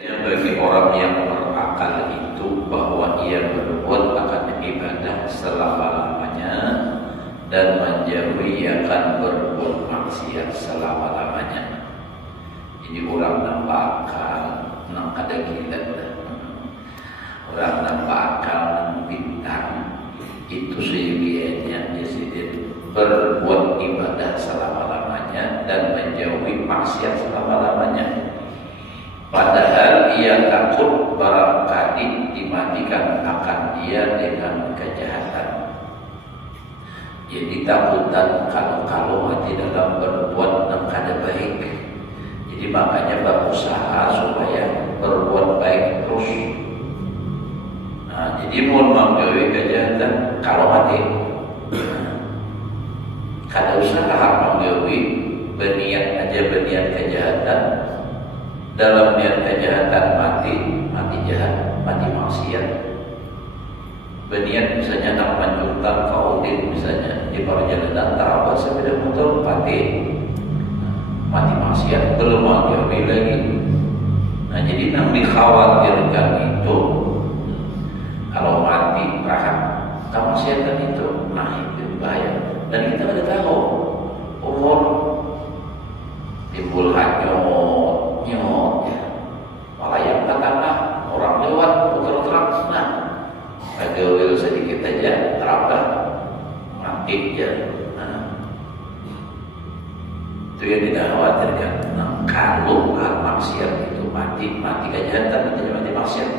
Bagi orang yang berakal itu bahwa ia berbuat akan ibadah selama-lamanya dan menjauhi akan berbuat maksiat selama-lamanya. Jadi orang nambah akal, nang ada gila. Orang nambah akal, nang bintang itu seyogianya jadi berbuat ibadah selama-lamanya dan menjauhi maksiat selama-lamanya. Padahal ia takut barangkali dimatikan akan dia dengan kejahatan. Jadi takutan kalau mati dalam berbuat yang kada baik. Jadi makanya berusaha supaya berbuat baik terus. Nah, jadi mohon menjauhi kejahatan kalau mati. Kada usaha menjauhi berniat aja berniat kejahatan. Dalam niat kejahatan mati jahat, mati maksiat. Berniat misalnya nak menjurkan kaudin misalnya di perjalanan terabas sepeda motor mati maksiat belum menjauhi lagi. Nah jadi yang dikhawatirkan itu kalau mati perah kemaksiatan itu, nah itu bahaya. Dan kita ada tahu umur timbul nyot ya. Malah yang katakan orang lewat putar-putar, nah agak sedikit aja terabah mati ya. Nah, itu yang kita khawatirkan. Nah, kalau maksiat itu mati kejahatan, mati maksiat.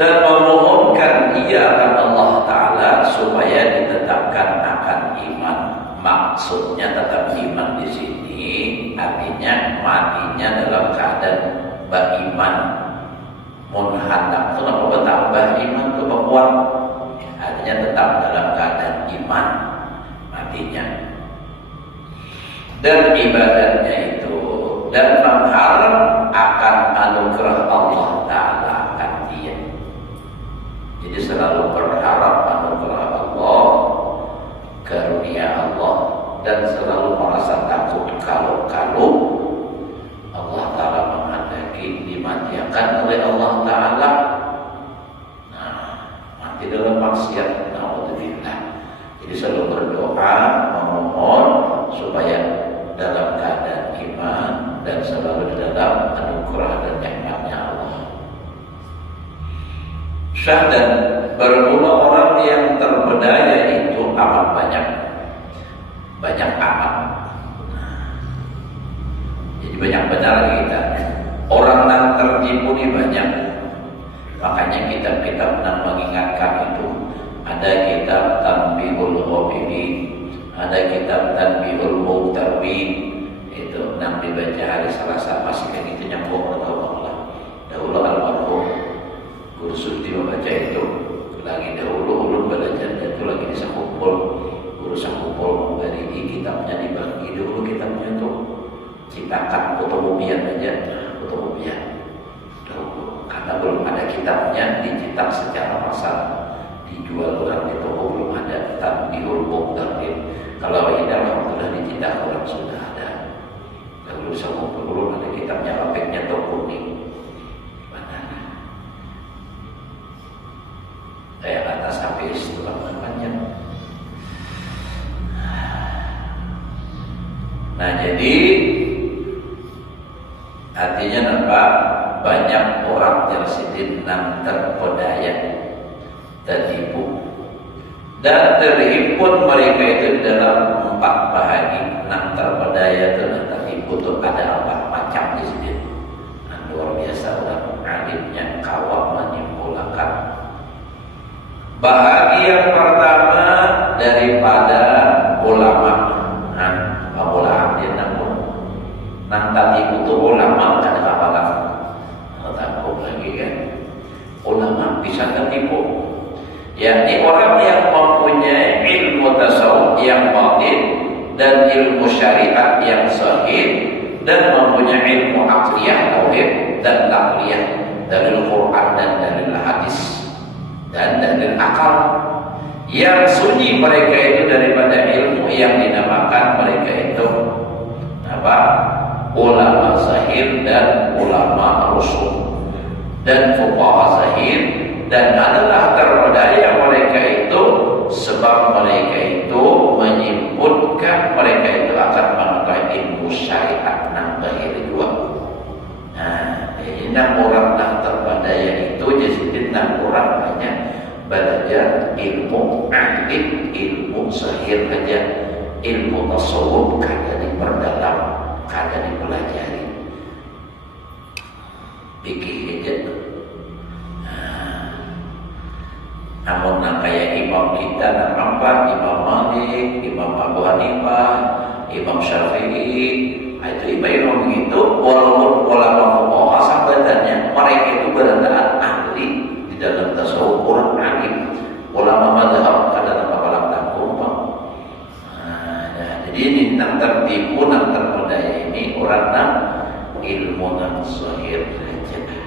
Dan memohonkan ia akan Allah Ta'ala supaya ditetapkan akan iman. Maksudnya tetap iman di sini artinya matinya dalam keadaan beriman. Mun hendak itu apa bertambah iman itu berkuat. Artinya tetap dalam keadaan iman matinya. Dan ibadatnya itu dan mengharap akan anugerah Allah Ta'ala akan dia. Jadi selalu berharap anugerah Allah, karunia Allah, dan selalu merasa takut kalau Allah Ta'ala menghendaki dimatikan oleh Allah Ta'ala. Nah, mati dalam maksiat, naudzubillah. Jadi selalu berdoa, memohon supaya dalam keadaan iman dan selalu dalam anugerah dan nikmatnya Allah. Dan bermula orang yang terberdaya itu amat banyak amat. Jadi banyak benar kita. Orang yang tertipu ini banyak. Makanya kitab-kitab yang mengingatkan itu ada kitab Tanbihul Ghafirin, ada kitab Tanbihul Muqtawin. Itu yang dibaca hari Selasa masih kan itu nyambung atau Allah. Dahulu almarhum Guru Suti membaca itu lagi dahulu ulun belajar dan itu lagi bisa kumpul Guru Sangkumpul dari kitabnya dibagi dulu kitabnya itu ciptakan fotokopian aja fotokopian dahulu karena belum ada kitabnya dicetak secara massal dijual orang di toko belum ada Tanbihul Muqtawin. Kalau ini alhamdulillah dicetak orang sudah ada. Dahulu Sangkumpul belum ada kitabnya lapeknya toko kuning. Kayak atas habis itu panjang. Nah jadi artinya apa? Banyak orang tersidin yang terpedaya, tertipu dan terhimpun mereka itu di dalam 4 bahagi. Yang terpedaya itu dan tertipu itu ada 4 macam di sini. Nah, luar biasa orang alimnya kawam menyimpulkan. Bahagi yang pertama daripada ulama. Ulama dia namun nanti itu ulama kan apa-apa. Takut lagi kan. Ulama bisa tertipu. Yakni orang yang mempunyai ilmu tasawuf yang batin dan ilmu syariat yang sahih dan mempunyai ilmu aqliyah tauhid dan naqliyah dari Al-Quran dan dari hadis. Dan dari akal yang sunyi mereka itu daripada ilmu yang dinamakan mereka itu apa? Ulama zahir dan ulama rusul. dan fuqaha zahir, dan adalah terpedaya mereka itu sebab mereka itu menyebutkan mereka itu akan mengetahui ilmu syariat nang bahir juga. Nah, ini orang yang terpedaya itu jadi orang banyak belajar ilmu alim, ilmu zahir aja, ilmu tasawuf kada diperdalam, kada dipelajari. Fikih aja. Namun kayak imam kita nampak Imam Malik, Imam Abu Hanifah, Imam Syafi'i, itu imam begitu. Walaupun ulama fuqaha sahabatnya mereka itu berandaan ahli di dalam tasawuf, orang alim, ulama mazhab kadang kepala tanggung. Jadi ini nang tertipu, nang terpedaya ini orang nang ilmu nang zahir saja.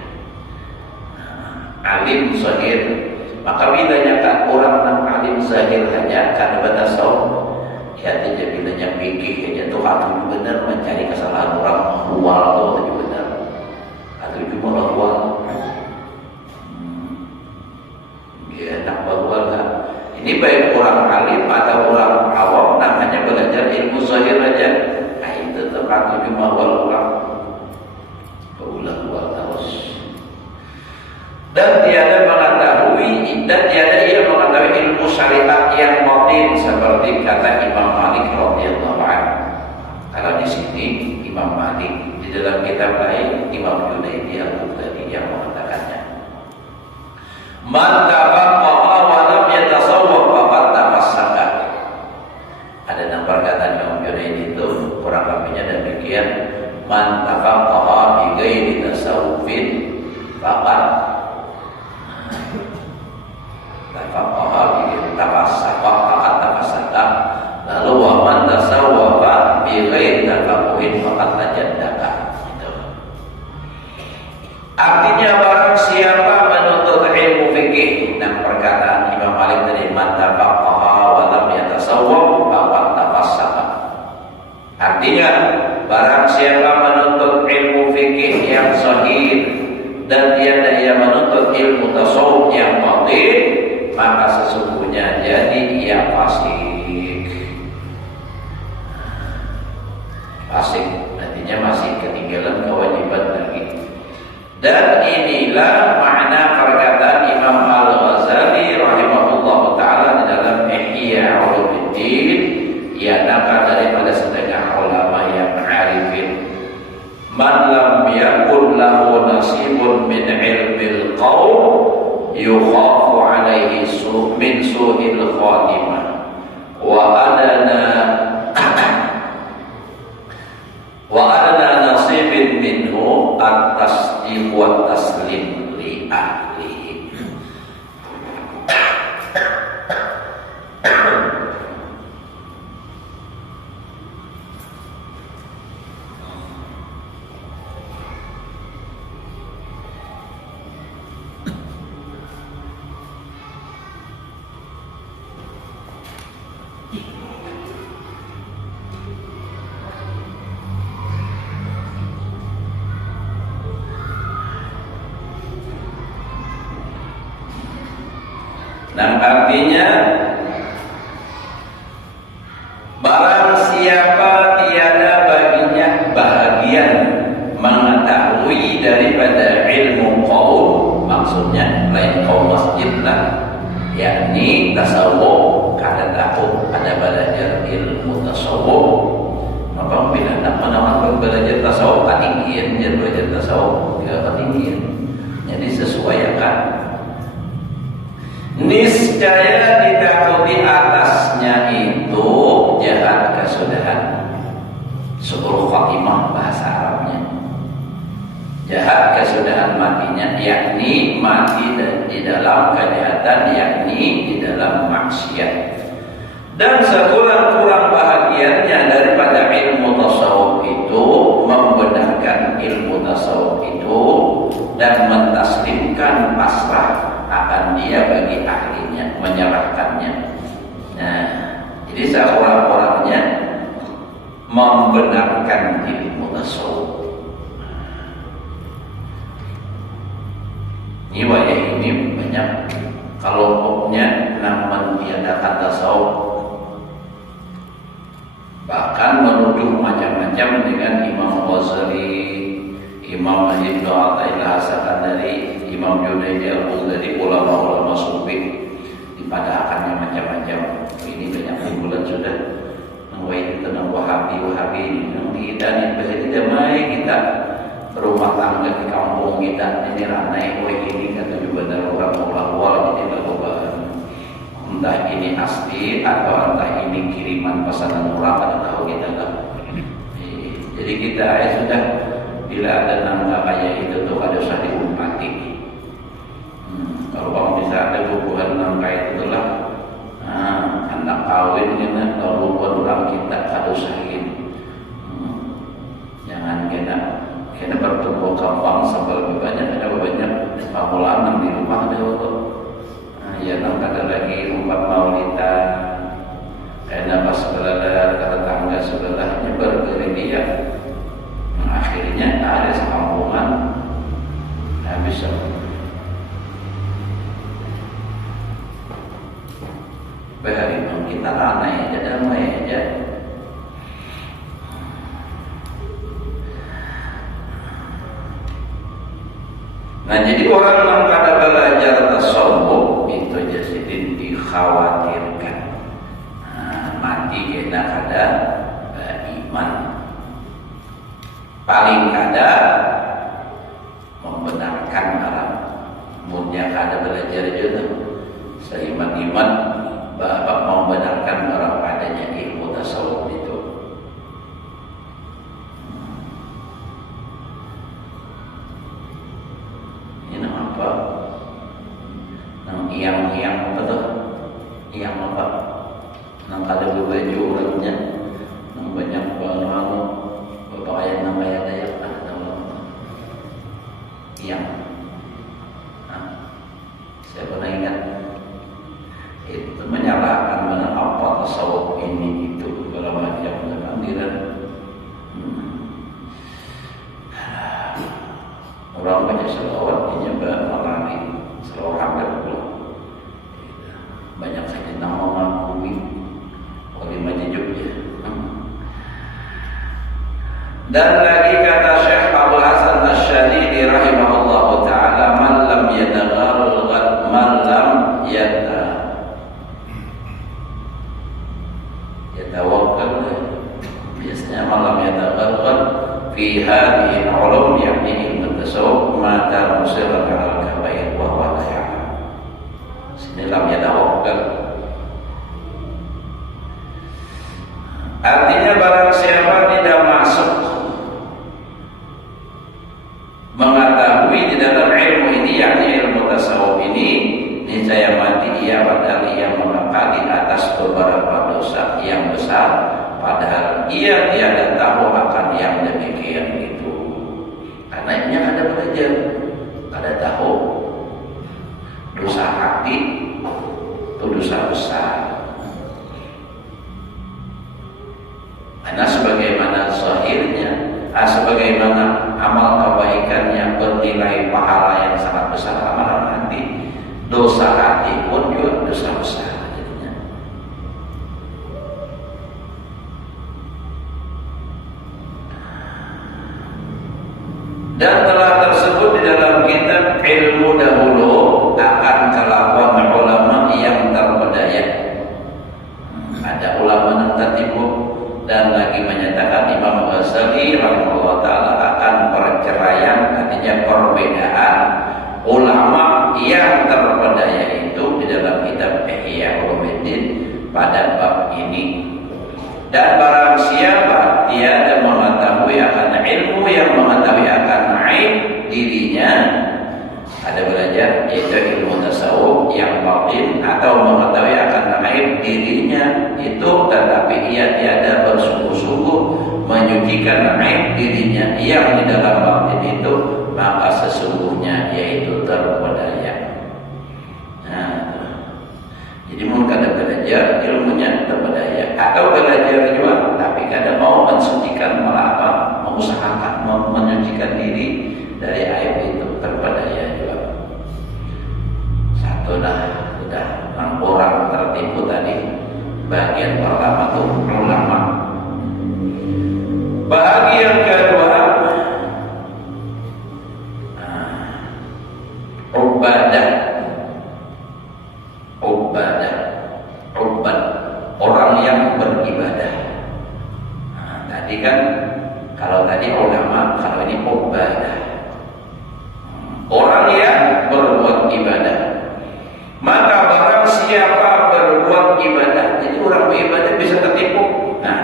Alim zahir. Maka bilanya kan orang yang alim zahir hanya karena bertasawuf, ya dia bilanya fikih aja tuh atau benar mencari kesalahan orang huwal atau benar atau cuma huwal. Ya nak huwal lah. Ini baik orang alim atau orang awam namanya belajar ilmu zahir aja. Nah itu tetap cuma huwal. Berulang-ulang terus. Dan tiada mengetahui dan tiada ia mengetahui ilmu syariat yang batin seperti kata Imam Malik radhiyallahu anhu. Kalau di sini Imam Malik, di dalam kitab lain Imam Junaidi al-Baghdadi yang mengatakannya. Man tafaqqaha wa lam yatasawwaf faqad tafassaka. Ada enam perkataan Imam Junaidi itu kurang lebihnya demikian. Man tafaqqaha bi ghairi tasawwufin faqad lalu waman tasawwafa bi ghairi tafaqquhin faqad tajaddaka. Artinya barang siapa menuntut ilmu fikih, dan perkataan Imam Malik tadi man tafaqaha wa lam yatasawwaf faqad tafassaqa. Artinya barang siapa menuntut ilmu fikih yang sahih dan ia menuntut ilmu tasawuf yang batin, maka sesungguhnya jadi ia fasik. Fasik artinya masih ketinggalan kewajiban lagi. Dan inilah makna perkataan Imam Al-Ghazali rahimahullah ta'ala di dalam Ihya Ulumuddin, ia nakal daripada setengah ulama yang arifin. Man lam yakun lahu nasibun min ilmil qaum yukhafu alaihi min su'il khatimah wa adana nasibin minhu at-tasdiq wa taslim li ahlihi. Dan artinya barang siapa tiada baginya bahagian mengetahui daripada ilmu qaum, maksudnya lain kaum masjid lah, yakni tasawuf, kada tahu ada belajar ilmu tasawuf. Maka bila nak menawan belajar tasawuf ketinggian, dia belajar tasawuf tidak ketinggian, jadi sesuaikan. Niscaya ditakuti atasnya itu jahat kesudahan, su'ul khatimah bahasa Arabnya. Jahat kesudahan matinya, yakni mati di dalam kejahatan, yakni di dalam maksiat. Dan sekurang-kurang bahagiannya daripada ilmu tasawuf itu membenarkan ilmu tasawuf itu dan mentaslimkan pasrah akan dia bagi ahlinya, menyerahkannya. Nah, jadi seorang-orangnya membenarkan ilmu tasawuf. Jiwa ini banyak kelompoknya namun meniadakan tasawuf, bahkan menuduh macam-macam dengan Imam Ghazali, Imam Ibnu Athaillah As-Sakandari, Imam Junaidi Al-Baghdadi, ulama-ulama sufi dipadahkannya macam-macam. Ini banyak kumpulan sudah itu tentang Wahabi kita nih damai kita berumah tangga di kampung kita ini ranai ini kata juga dari orang awal jadi lakukan entah ini asli atau entah ini kiriman pesanan orang pada tahu kita kan. Jadi kita sudah bila ada nangka kayak itu tuh ada usah diumpati. Kalau bisa ada hubungan nangka itu lah anak kawin kan kalau buat orang kita ada usahin. Jangan kita bertumbuh kembang sampai lebih banyak ada banyak pamulan di rumah ada ya ada lagi umpat maulidan karena pas berada tetangga sebelahnya berbeda dia akhirnya ada sekampungan habis bahari kita ranai aja damai aja. Nah jadi orang yang pada belajar tasawuf itu jadi dikhawatirkan mati kena kada iman, paling kada membenarkan orang munnya kada belajar juga seiman-iman bapak membenarkan orang adanya ilmu tasawuf itu. Yang apa tuh? Yang apa? Nang kada berbaju orangnya, nang banyak orang bapak ayat nama ayat ayat yang, saya pernah ingat itu menyalahkan mana apa tasawuf ini itu segala macam kehadiran orang baca selawat ini melari selawat banyak saja nama mengakui oleh Jogja. Dan lagi kata Syekh Abdul Hasan Asy-Syadili rahimahullah taala, man lam yataghalghat man lam yatawakkal, biasanya man lam yataghalghat fi hadhihi al-ulum yakni ilmu tasawuf mata musirran ala al-kabair wa huwa la ya'lam. Dalam yatawakkal artinya barang siapa tidak masuk mengetahui di dalam ilmu ini yakni ilmu tasawuf ini niscaya mati ia padahal ia mengakali atas beberapa dosa yang besar padahal ia tiada tahu akan yang demikian itu karena ini ada belajar ada tahu dosa hati itu dosa besar karena sebagaimana zahirnya sebagaimana amal kebaikan yang bernilai pahala yang sangat besar amalan hati dosa hati pun juga dosa besar jadinya. Dan telah tersebut di dalam kitab ilmu dahulu akan kelakuan ulama yang terpedaya. Ada ulama yang tertipu dan lagi menyatakan Imam Ghazali rahimahullah taala akan perceraian artinya perbedaan ulama yang terpedaya itu di dalam kitab Ihya Ulumuddin pada bab ini. Dan barang siapa tiada mengetahui akan ilmu yang mengetahui akan aib dirinya ada belajar yaitu ilmu tasawuf yang batin atau mengetahui akan aib dirinya itu tetapi ia tiada bersungguh-sungguh menyucikan aib dirinya yang di dalam batin itu maka sesungguhnya yaitu terpedaya. Nah, jadi mungkin ada belajar ilmunya terpedaya atau belajar juga tapi kadang mau mensucikan malah apa mengusahakan menyucikan diri dari aib itu terpedaya juga. Bagian pertama itu ulama. Bagian kedua ubadah. Ubad, orang yang beribadah. Tadi kan kalau tadi ulama, kalau ini ubadah, orang yang berbuat ibadah. Maka barang siapa berbuat ibadah, jadi orang beribadah bisa tertipu. Nah,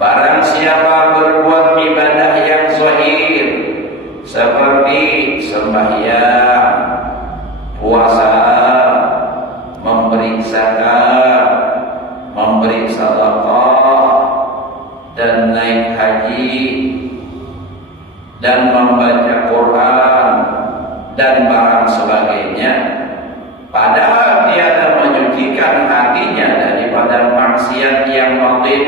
barang siapa berbuat ibadah yang zahir seperti sembahyang, puasa, memberi zakat, memberi sedekah, dan naik haji, dan membaca Quran, dan barang sebagainya, padahal tiada menyucikan hatinya daripada maksiat yang batin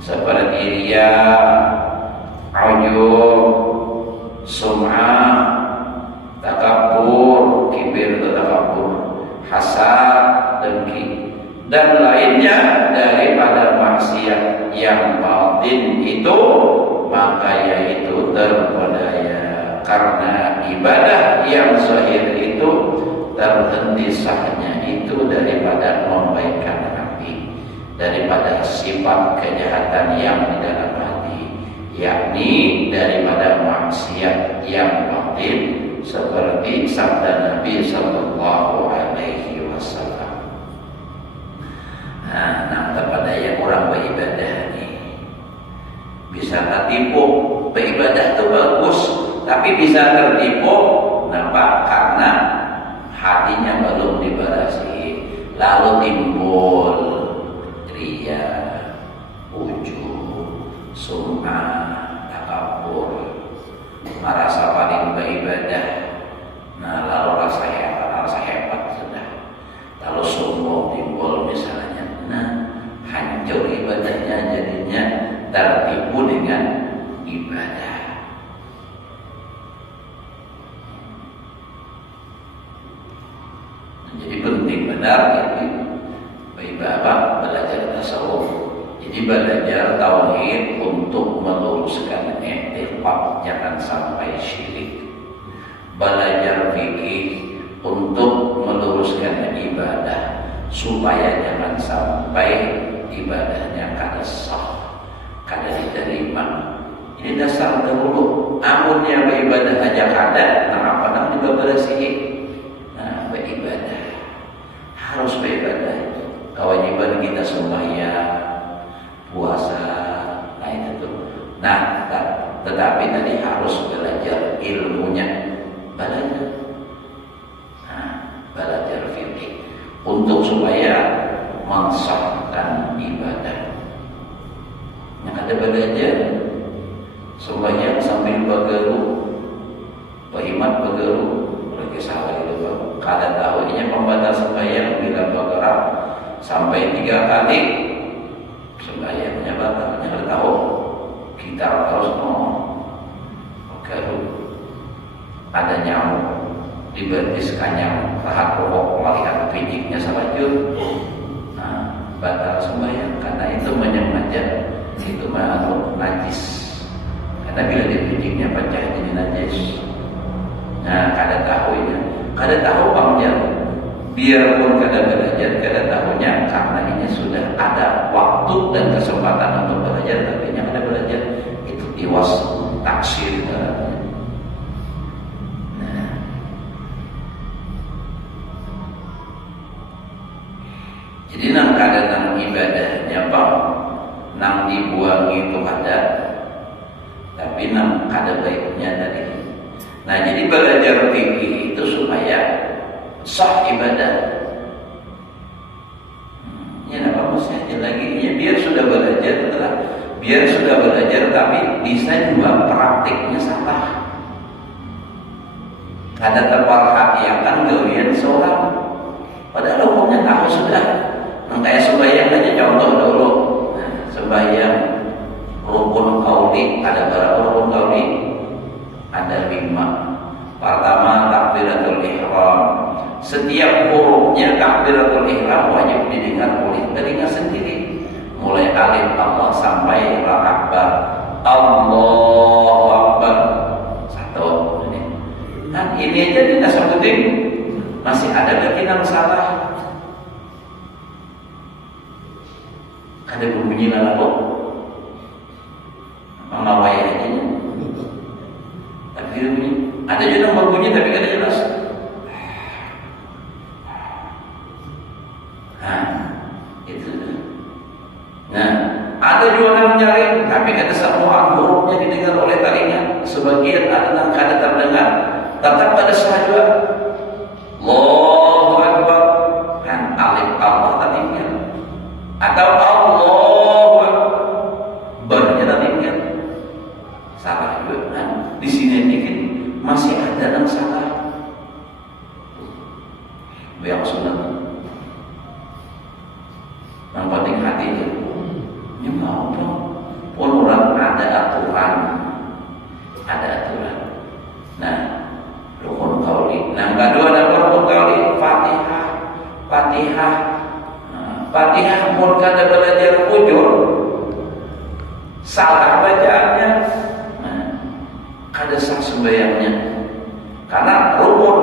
seperti riya, ujub, sum'ah, takabur, kibir atau takabur, hasad, dengki, dan lainnya daripada maksiat yang batin itu, maka yaitu terpedaya. Karena ibadah yang zahir itu terhenti sahnya itu daripada membaikkan hati, daripada sifat kejahatan yang di dalam hati, yakni daripada maksiat yang batin seperti sabda Nabi Sallallahu Alaihi Wasallam. Nah, kepada yang orang beribadah ini bisa tertipu. Beribadah itu bagus, tapi bisa tertipu. Kenapa? Karena hatinya belum dibarasi, lalu timbul riya, ujub, sum'ah, takabur, merasa paling beribadah. Nah, lalu rasa hebat sudah, lalu sombong timbul misalnya. Nah, hancur ibadahnya, jadinya tertipu dengan ibadah. Jadi penting benar belajar tasawuf. Jadi belajar tauhid untuk meluruskan i'tiqad, jangan sampai syirik. Belajar fikih untuk meluruskan ibadah supaya jangan sampai ibadahnya kada sah, kada diterima. Ini dasar dahulu. Amunnya beribadah aja kada, apa nang juga bersihi. Nah, beribadah harus beribadah. Kewajiban kita sembahyang, puasa, nah itu tuh. Nah, tetapi tadi harus belajar ilmunya, belajar. Nah, belajar fikih untuk supaya mensahkan ibadah. Yang ada belajar sembahyang sambil begeru, berhimat begeru, lagi salah itu bang. Kada tahu ini pembatas sembahyang bila bergerak sampai 3 kali sembahyangnya batal. Kada tahu kita harus begeru. Ada nyamuk di betis kanyang, tahap pokok melihat pijiknya salajur. Nah, batal sembahyang karena itu menyengaja, itu makhluk najis. Karena bila dipijiknya pecah jadi najis. Nah, kada tahu bangnya. Biarpun kada belajar, kada tahunya karena ini sudah ada waktu dan kesempatan untuk belajar, tapi yang kada belajar itu tiwas taksir. Jadi nang kada nang ibadahnya bang, nang dibuang itu ada, tapi nang kada baiknya tadi. Nah, jadi belajar fikih itu supaya sah ibadah. Ya apa maksudnya lagi? Ya biar sudah belajar, tapi bisa juga praktiknya salah. Ada terpalhat yang kan gawian seorang, padahal hukumnya tahu sudah. Kayak sembahyang aja contoh dulu. Nah, sembahyang rukun qauli, ada berapa rukun qauli? Ada 5. Pertama takbiratul ihram, Setiap hurufnya takbiratul ihram wajib didengar oleh telinga sendiri. Mulai alif Allah sampai ra akbar. Allahu akbar. Satu ini. Nah, ini aja tidak sebutin. Masih ada lagi yang salah. Ada berbunyi lalu. Mengawai aja. Tapi berbunyi. Ada juga yang berbunyi tapi kada jelas. Nah, ada juga yang menyaring, tapi kada semua hurufnya didengar oleh telinga. Sebagian ada yang kada terdengar, tetap kada sah juga. Allahu Akbar, kan alif Allah tadinya, atau Allahu Akbar-nya tadinya salah juga. Kan di sini mungkin masih ada yang salah. Yang sunat, yang penting hatinya. Ya mau dong, pun orang ada aturan. Nah, rukun qauli. Nah, kedua ada rukun qauli, Fatihah. Fatihah pun kada belajar bujur, salah bacaannya, kada sah sembahyangnya. Karena rukun.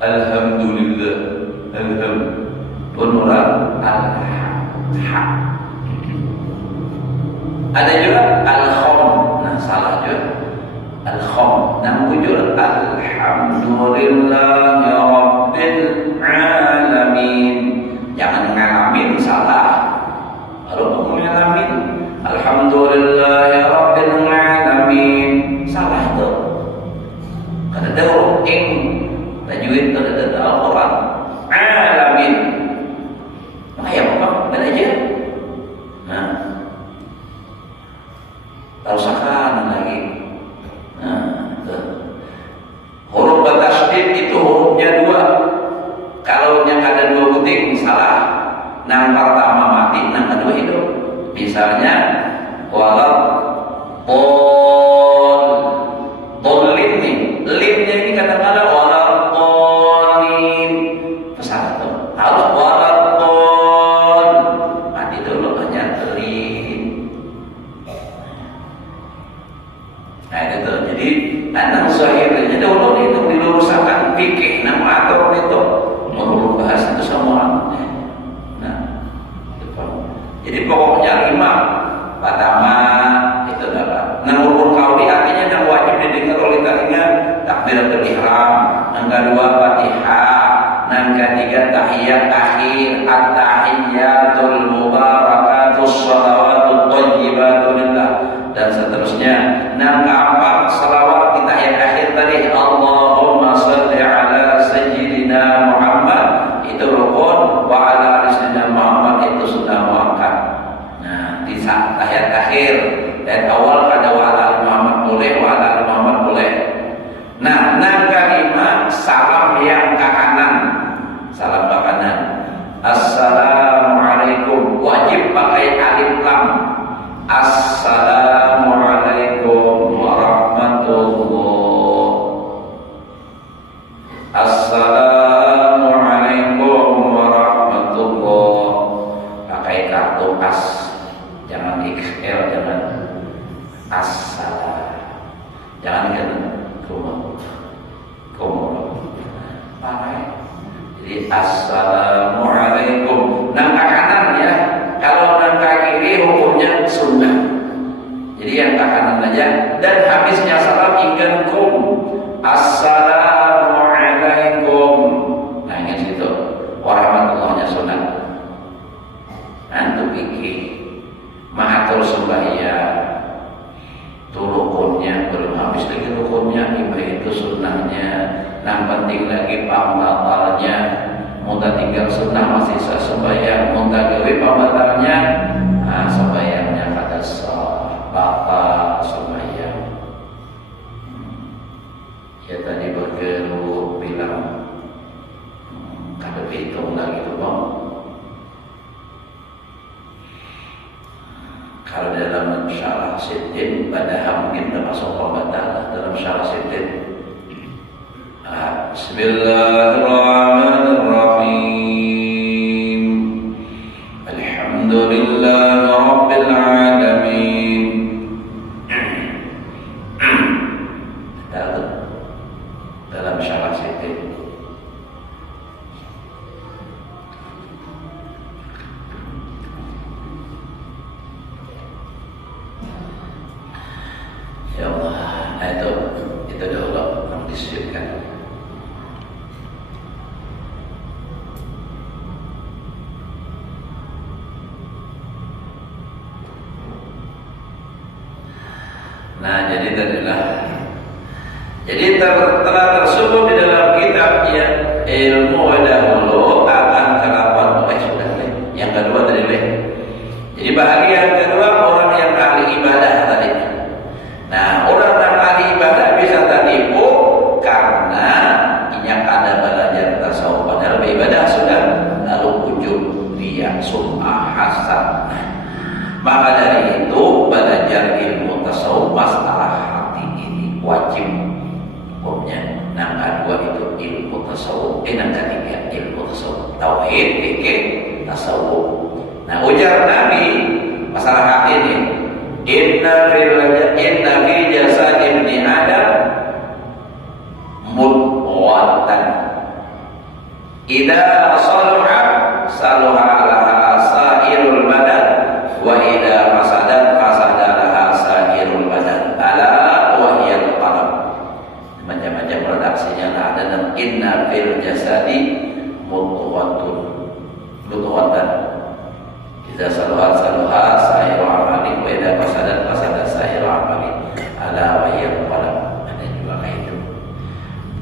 Alhamdulillah, penuran ada juga al-khom. Nah, salah juga al-khom. Nah, bujur alhamdulillahi rabbil alamin. Jangan ngalamin, salah. Kalau mau ngalamin alhamdulillahi rabbil alamin, salah itu. Kada ada huruf ing tajwid, kada ada Al-Quran alamin. Makanya apa? Belajar. Nah, tarusakan lagi. Nah, huruf bertasydid itu hurufnya dua. Kalau yang ada dua puting salah. Yang pertama mati, yang kedua hidup. Misalnya walad tolin nih, limnya ini kadang-kadang walad tolin. Pesawat tuh, kalau walad tol mati dulu hanya telin. Nah itu, jadi anak zahirnya dulu itu diluruskan fikih, nama atur itu menurut bahas itu semua. Nah, jadi pokoknya 5 pertama itu dapat. Nah, rukun qauli artinya yang wajib didengar oleh telinga takbiratul ihram. Yang kedua Fatihah. Yang ketiga tahiyat akhir, at-tahiyyatul mubarakatus shalawatut thayyibatun lillah, dan seterusnya. Yang keempat salawat di tahiyat akhir tadi, Allahumma shalli ala sayyidina Muhammad, itu rukun. Wa ala sayyidina Muhammad itu sunnah muakkad. Nah, di tahiyat akhir dan awal ada wa ala Muhammad boleh, wa ala Muhammad boleh. Nah, yang kelima salam yang ke kanan. Salam ke kanan. Assalamualaikum, wajib pakai alif lam. Assalamualaikum warahmatullah. Assalamualaikum warahmatullah. Pakai kartu as, jangan XL, jangan assalam, jangan pakai. Jadi assalamualaikum. Nang ke kanan ya. Kalau nang ke kiri hukumnya sunnah. Jadi yang ke kanan aja. Dan habisnya salam ingin kum. Assalamualaikum. Nah ingat situ. Warahmatullahnya sunnah. Antum pikir mengatur sembahyang. Rukunnya belum habis lagi rukunnya, itu sunnahnya. Yang penting lagi pambatalnya. Muntah tinggal sunnah masih sah sembahyang, muntah gawe pambatalnya, nah sembahyangnya kada sah, batal sembahyang. Ya tadi bergeru bilang kada hitung lagi tuh bang. Kalau dalam syarah Siddin pada mungkin termasuk pembatal dalam syarah Siddin. Bismillahirrahmanirrahim. Alhamdulillahi rabbil alamin. Dalam syarah Siti. Ya Allah, itu dulu yang disebutkan. Nah, jadi telah tersebut di dalam kitab ya ilmu dahulu akan kelapan sudah. Yang kedua tadi Jadi bahagian kedua orang yang ahli ibadah tadi. Nah, orang yang ahli ibadah bisa tertipu karena inyak ada belajar tasawuf padahal ibadah sudah lalu ujub dia sum'ah hasan. Maka dari itu belajar ilmu tasawuf masalah hati ini wajib hukumnya. Nah, kedua itu ilmu tasawuf. Yang ketiga ilmu tasawuf tauhid, fikih, tasawuf. Nah, ujar Nabi masalah hati ini, inna fi jasad ibni Adam mudghatan idza salaha salaha laha sairul badan wa idza fasadat fasada laha sairul badan ala wa hiya al-qalb. Macam-macam redaksinya ada dan inna fil jasadi mudghatan idza salaha sairul amali wa idza fasadat sairul amali ala wa hiya al-qalb. Ada juga kayak itu.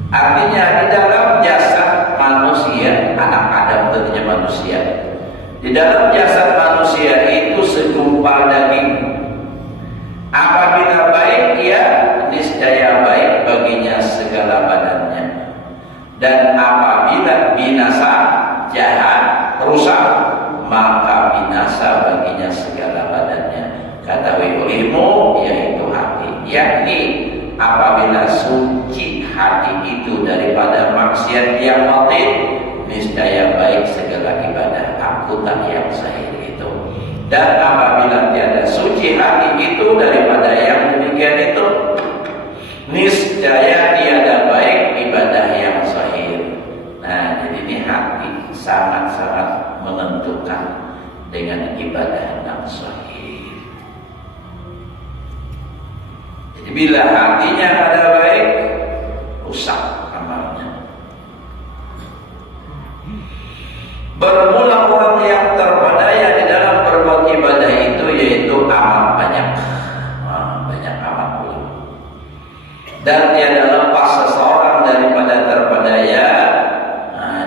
Artinya di dalam jasad manusia, anak Adam tentunya manusia. Di dalam jasad manusia itu segumpal daging. Apabila baik, ya niscaya baik baginya segala badannya. Dan apabila binasa, jahat, rusak, maka binasa baginya segala badannya. Kata ilmu yaitu hati, yakni apabila suci hati itu daripada maksiat yang batin, niscaya baik segala ibadah angkutan yang sahih itu. Dan apabila tiada suci hati itu daripada yang demikian itu, niscaya tiada baik ibadah yang sahih. Nah, jadi ini hati sangat-sangat menentukan dengan ibadah yang sahih. Jadi bila hatinya ada baik, rusak amalnya. Bermula orang yang terpedaya di dalam berbuat ibadah itu yaitu amal banyak, banyak amal pula. Dan tiada lepas seseorang daripada terpedaya,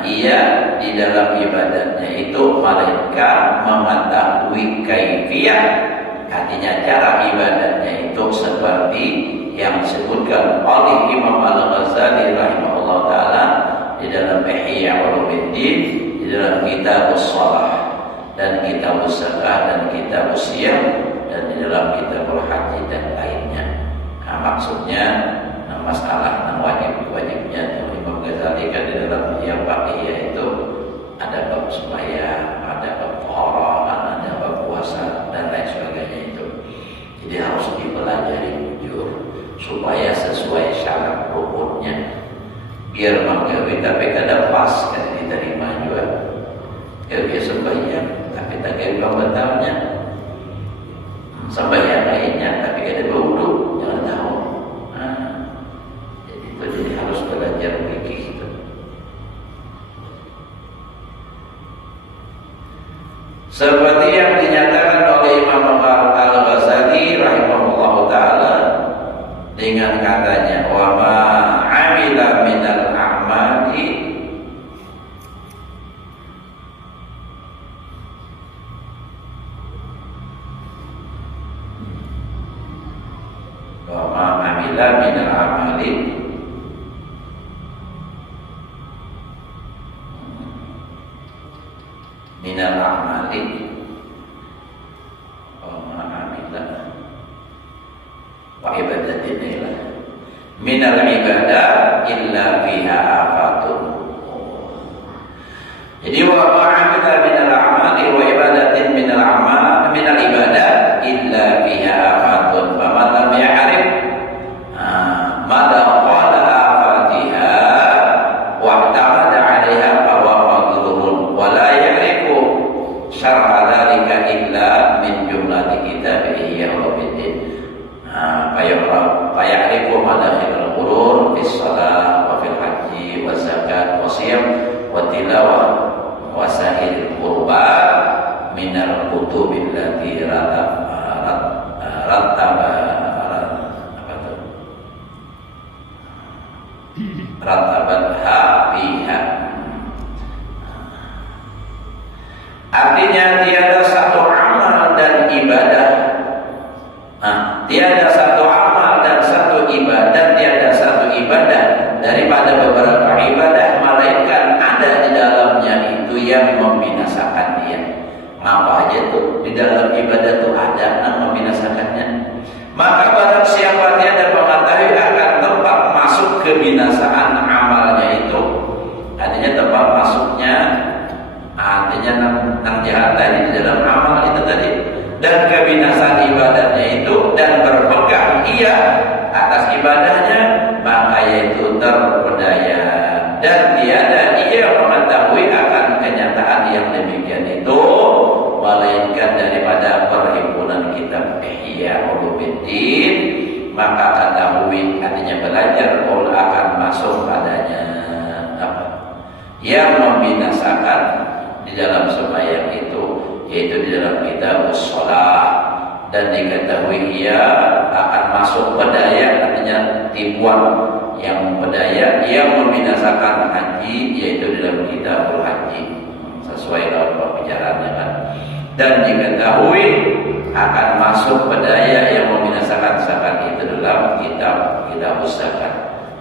ia di dalam ibadahnya itu melainkan mengetahui kaifiyah, artinya cara ibadahnya itu seperti yang disebutkan oleh Imam Al-Ghazali rahimahullah ta'ala di dalam Ihya Ulumuddin, di dalam Kitabus Shalah dan Kitabus Zakah dan Kitabus Siyam dan di dalam Kitabul Haji dan lainnya. Nah, maksudnya masalah wajibnya Imam Ghazali kan di dalam yang Ihya itu ada bab sembahyang, ada bab taharah, ada bab puasa dan lain sebagainya itu. Jadi harus dipelajari jujur supaya sesuai syarat rukunnya. Biar menggawe tapi kadang pas kan diterima juga. Kalau dia sembahyang tapi tak gawe batalnya. Sembahyang lainnya tapi kada berwudu, jangan tahu. Jadi harus belajar fikih itu. Seperti yang dinyatakan oleh Imam Al-Ghazali rahimahullah ta'ala dengan katanya wa ma amila minal a'mali wa ma amila minal a'mali minal a'mali wa ma amila wa ibadatin minal ibadah illa fiha ratabatha fiha. Artinya tiada satu amal dan ibadah, tiada satu amal dan satu ibadah, tiada satu ibadah daripada beberapa ibadah, melainkan ada di dalamnya itu yang membinasakan dia. Apa aja tuh di dalam ibadah tuh ada yang membinasakannya. Maka barang siapa tiada mengetahui akan tempat masuk kebinasaan amalnya itu, artinya tempat masuknya, artinya nang jahat tadi di dalam amal itu tadi, dan kebinasaan ibadahnya itu, dan berpegang ia atas ibadahnya, maka yaitu terpedaya, dan tiada ia mengetahui akan kenyataan yang demikian itu, melainkan daripada perhimpunan kitab Ihya Ulumuddin. Maka ketahui, artinya belajar, kalau akan masuk padanya apa yang membinasakan di dalam sembahyang itu, yaitu di dalam kitab shalah, dan diketahui ia akan masuk pedaya, artinya tipuan yang pedaya yang membinasakan haji, yaitu di dalam kitab haji, sesuai dengan pembicaraannya kan. Dan diketahui akan masuk pedaya yang membinasakan zakat itu dalam kitab zakat.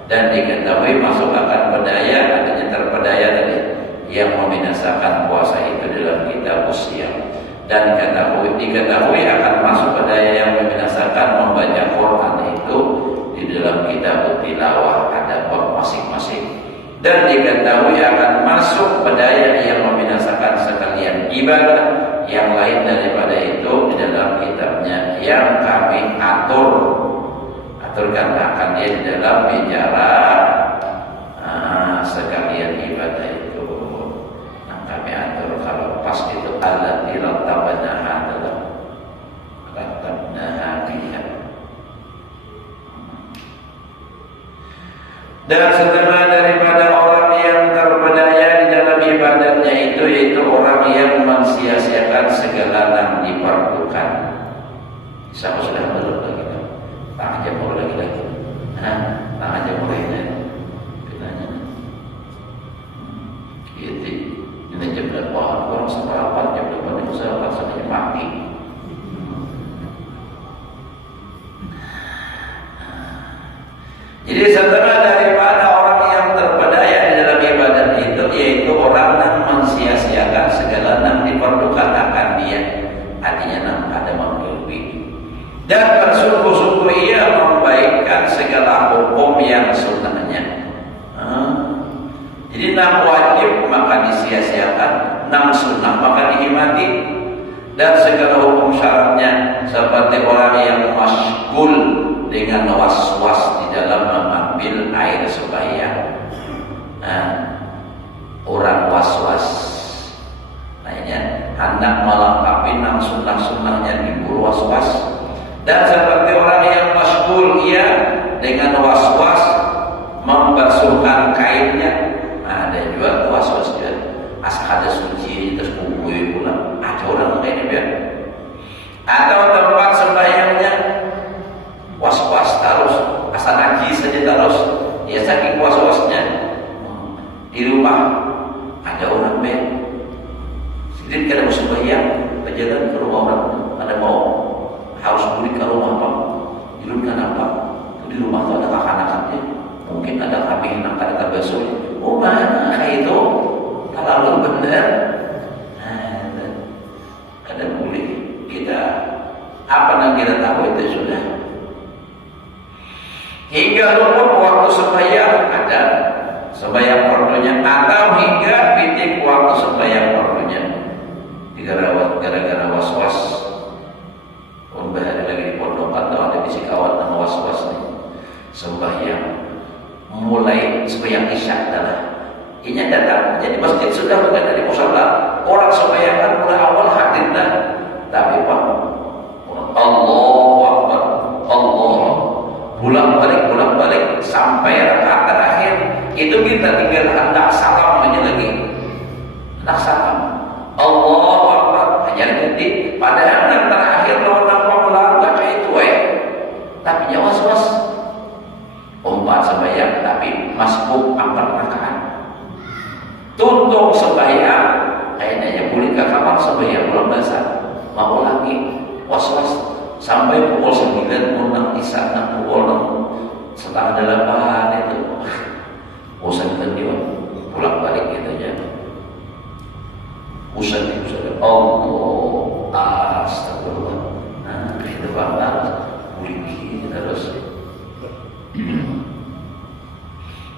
Dan diketahui masuk akan pedaya, artinya terpedaya tadi, yang membinasakan puasa itu dalam kitab siyam. Dan diketahui akan masuk pedaya yang membinasakan membaca Quran itu di dalam kitab tilawah, ada bab masing-masing. Dan diketahui akan masuk pedaya yang membinasakan sekalian ibadah yang lain daripada itu di dalam kitabnya yang kami aturkan akan dia di dalam bicara sekalian ibadah itu. Nah, kami atur kalau pas itu allati rattabnaha dalam rattabnaha biha. Dan setengah daripada orang yang terpedaya di dalam ibadahnya itu, yaitu orang yang mensia-siakan segala yang diperlukan. Siapa sudah belum lagi? Tak aja mau lagi. Tak aja mau lagi. Kenanya? Gitu. Ini jam berapa? Orang seberapa jam berapa? Ini usaha saja mati. Jadi setengah daripada orang yang terpedaya di dalam ibadah itu, yaitu orang yang mensia-siakan segala yang diperlukan akan dia, artinya yang ada menggelubi, dan bersungguh-sungguh ia membaikkan segala hukum yang sunnahnya. Jadi nam wajib maka disia-siakan, nam sunnah maka dihimati, dan segala hukum syaratnya, seperti orang yang masyghul dengan was-was di dalam mengambil air sembahyang. Orang was-was, hendak melengkapi nam sunnah-sunnahnya diburu was-was. Dan seperti orang yang masyghul ia dengan was-was membasuhkan kainnya. Ada juga was-was dia asal ada suci terus bubui pula. Ada orang kayak ini biar. Atau tempat sembahyangnya was-was terus, asal ngaji saja terus. Ya saking was-wasnya di rumah ada orang ben. Sedikit kada mau sembahyang, berjalan ke rumah orang, ada mau harus balik ke rumah apa? Di rumah apa? Di rumah itu ada kakak-kakaknya, mungkin ada kambing yang kada terbasuh. Oh mana itu? Kalau benar, kada boleh kita apa yang kita tahu itu sudah. Hingga luput waktu sembahyang ada sembahyang fardunya, atau hingga pitik waktu sembahyang fardunya gara-gara was-was. Bahari lagi di pondok atau ada bisi kawan nama was-was nih sembahyang mulai sembahyang isya adalah ini datang jadi masjid sudah bukan dari musala orang sembahyang kan mulai awal hadir dah, tapi pak Allahu Akbar Allah bolak-balik sampai rakaat terakhir itu kita tinggal hendak salam aja lagi, hendak salam Allahu Akbar hanya jadi padahal yang terakhir lawan pemula baca itu tapi nyawas-was umpat sembahyang tapi masbuk 4 rakaat. Tuntung sembahyang, kayaknya boleh ke kamar sembahyang belum basah. Mau lagi was-was sampai pukul 9 pulang isya, pukul 7:30 itu. Bosan kan dia pulang balik gitu aja. Bosan Allah, astagfirullah. Nah, itu banget. Begini terus.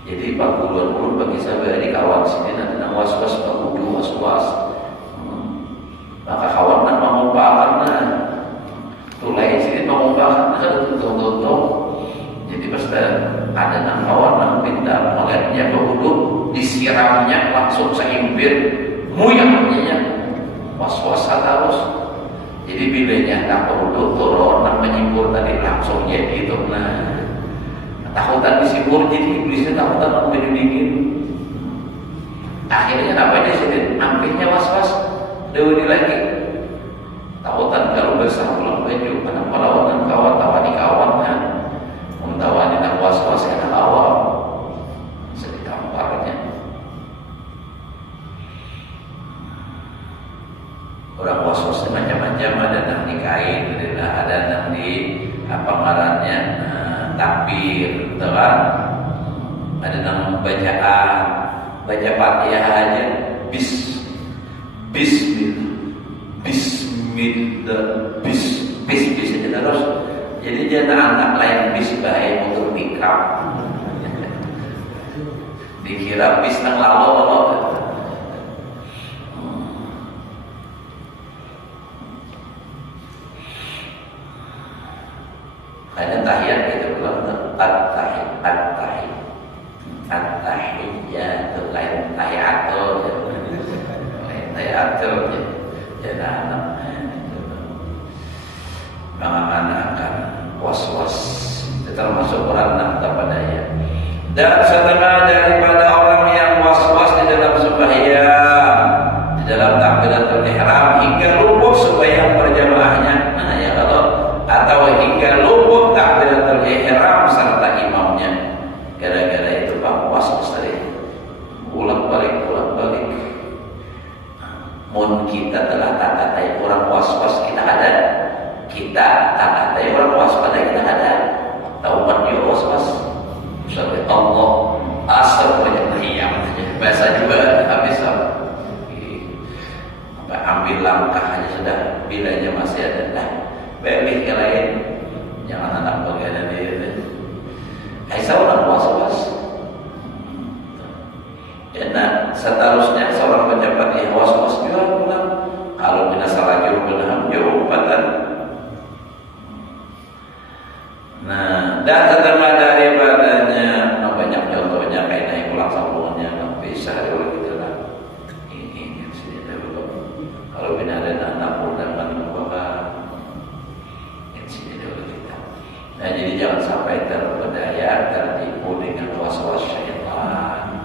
Jadi 40 bagi saya di kawan sini nanti nang was-was bakudu was-was. Maka kawan nak mengumpulkan tulai sini mengumpulkan tuh. Jadi pasti ada nang kawan nang pindah melihatnya bakudu disiramnya langsung seimbir muyangnya was-was terus. Jadi bilanya tak perlu turun nang menyimpul tadi langsung jadi itu takutan disibur, jadi iblisnya takutan mau minum dingin. Akhirnya apa dia sini? Ampihnya was-was, dewi lagi. Takutan kalau besar pulang baju, karena pelawanan kawan tawani kawannya, mentawani nak was-was yang awal, sedih tamparnya. Orang was-was macam-macam, ada nang nikahin, ada nang di apa ngarannya. Takbir, kan? Ada nama bacaan, baca Fatihah aja, bismillah, bis aja terus. Jadi jangan anak lain bis baik untuk nikah. Dikira bis nang lalu. Hanya tahiyat itu belum at-tahiyyatu lain tahiyatul jadi anak mengatakan was-was itu termasuk orang nak padanya. Dan setengah daripada orang yang was-was di dalam sembahyang, di dalam takbiratul ihram hingga luput sembahyang berjamaahnya. Atau hingga luput takbiratul ihram serta imamnya. Gara-gara itu Pak was-was tadi. Ulang balik. Mun kita telah tata-tata orang was-was kita ada. Kita tata-tata orang was-was kita ada. Taubat dia was-was. Sampai Allah astagfirullahaladzim. Bahasa juga habis ambil langkah aja sudah. Bilanya masih ada. Balik ke lain, jangan anak bagian dia. Seorang was-was. Karena seterusnya seorang pejabat yang was-was juga pulang. Kalau kita salah jurubunam, jurubatan. Nah, dan terutama daripadanya, banyak contohnya kayak naik pulang sambungannya, bisa oleh kita lah. Ini sini dulu. Kalau benar ada anak pulang nah, jadi jangan sampai terpedaya, tertipu dengan was-was syaitan.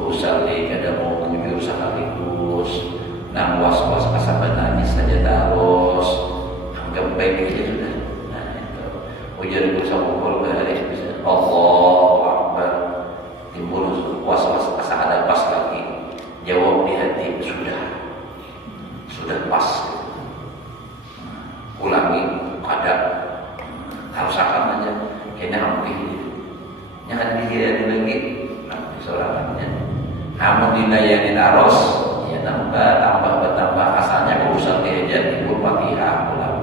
Usalli kada mau bujur sekaligus, nang was-was asaban najis saja terus, anggap baik aja sudah. Nah itu ujar bersama pukul balik bisa Allahu Akbar, timbul was-was asa ada pas lagi, jawab di hati sudah pas. Ulangi kadang harus akan aja kena hampir jangan dikira lagi sorangannya namun dilayani terus ya tambah asalnya urusan dia aja timbul Fatihah pulang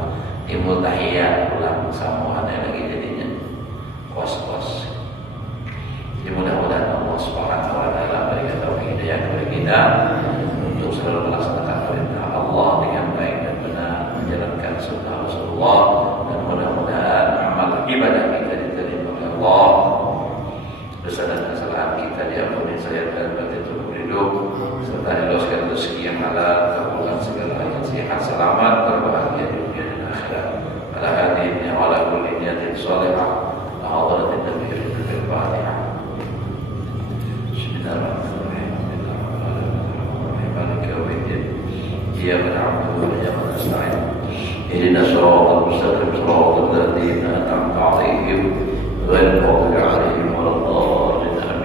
timbul tahiyat pulang semua ada lagi jadinya was-was. Jadi mudah-mudahan Allah Subhanahu wa taala berikan taufik hidayah kepada kita untuk selalu melaksanakan perintah Allah dengan baik dan benar, menjalankan sunnah Rasulullah, dan mudah-mudahan ibadah kita diterima oleh Allah, dosa dan kesalahan kita diampuni saya dan batin turut hidup, serta diloskan rezeki yang halal, kabulkan segala yang sehat, selamat, berbahagia dunia dan akhirat. Ala hadirin wa ala kulli niyatin shalihah, la hadratin nabiyyin bil Fatihah. Bismillahirrahmanirrahim. Maliki yaumiddin. Iyyaka na'budu wa iyyaka nasta'in. اهدنا الصراط المستقيم صراط الذين أنعمت عليهم غير المغضوب عليهم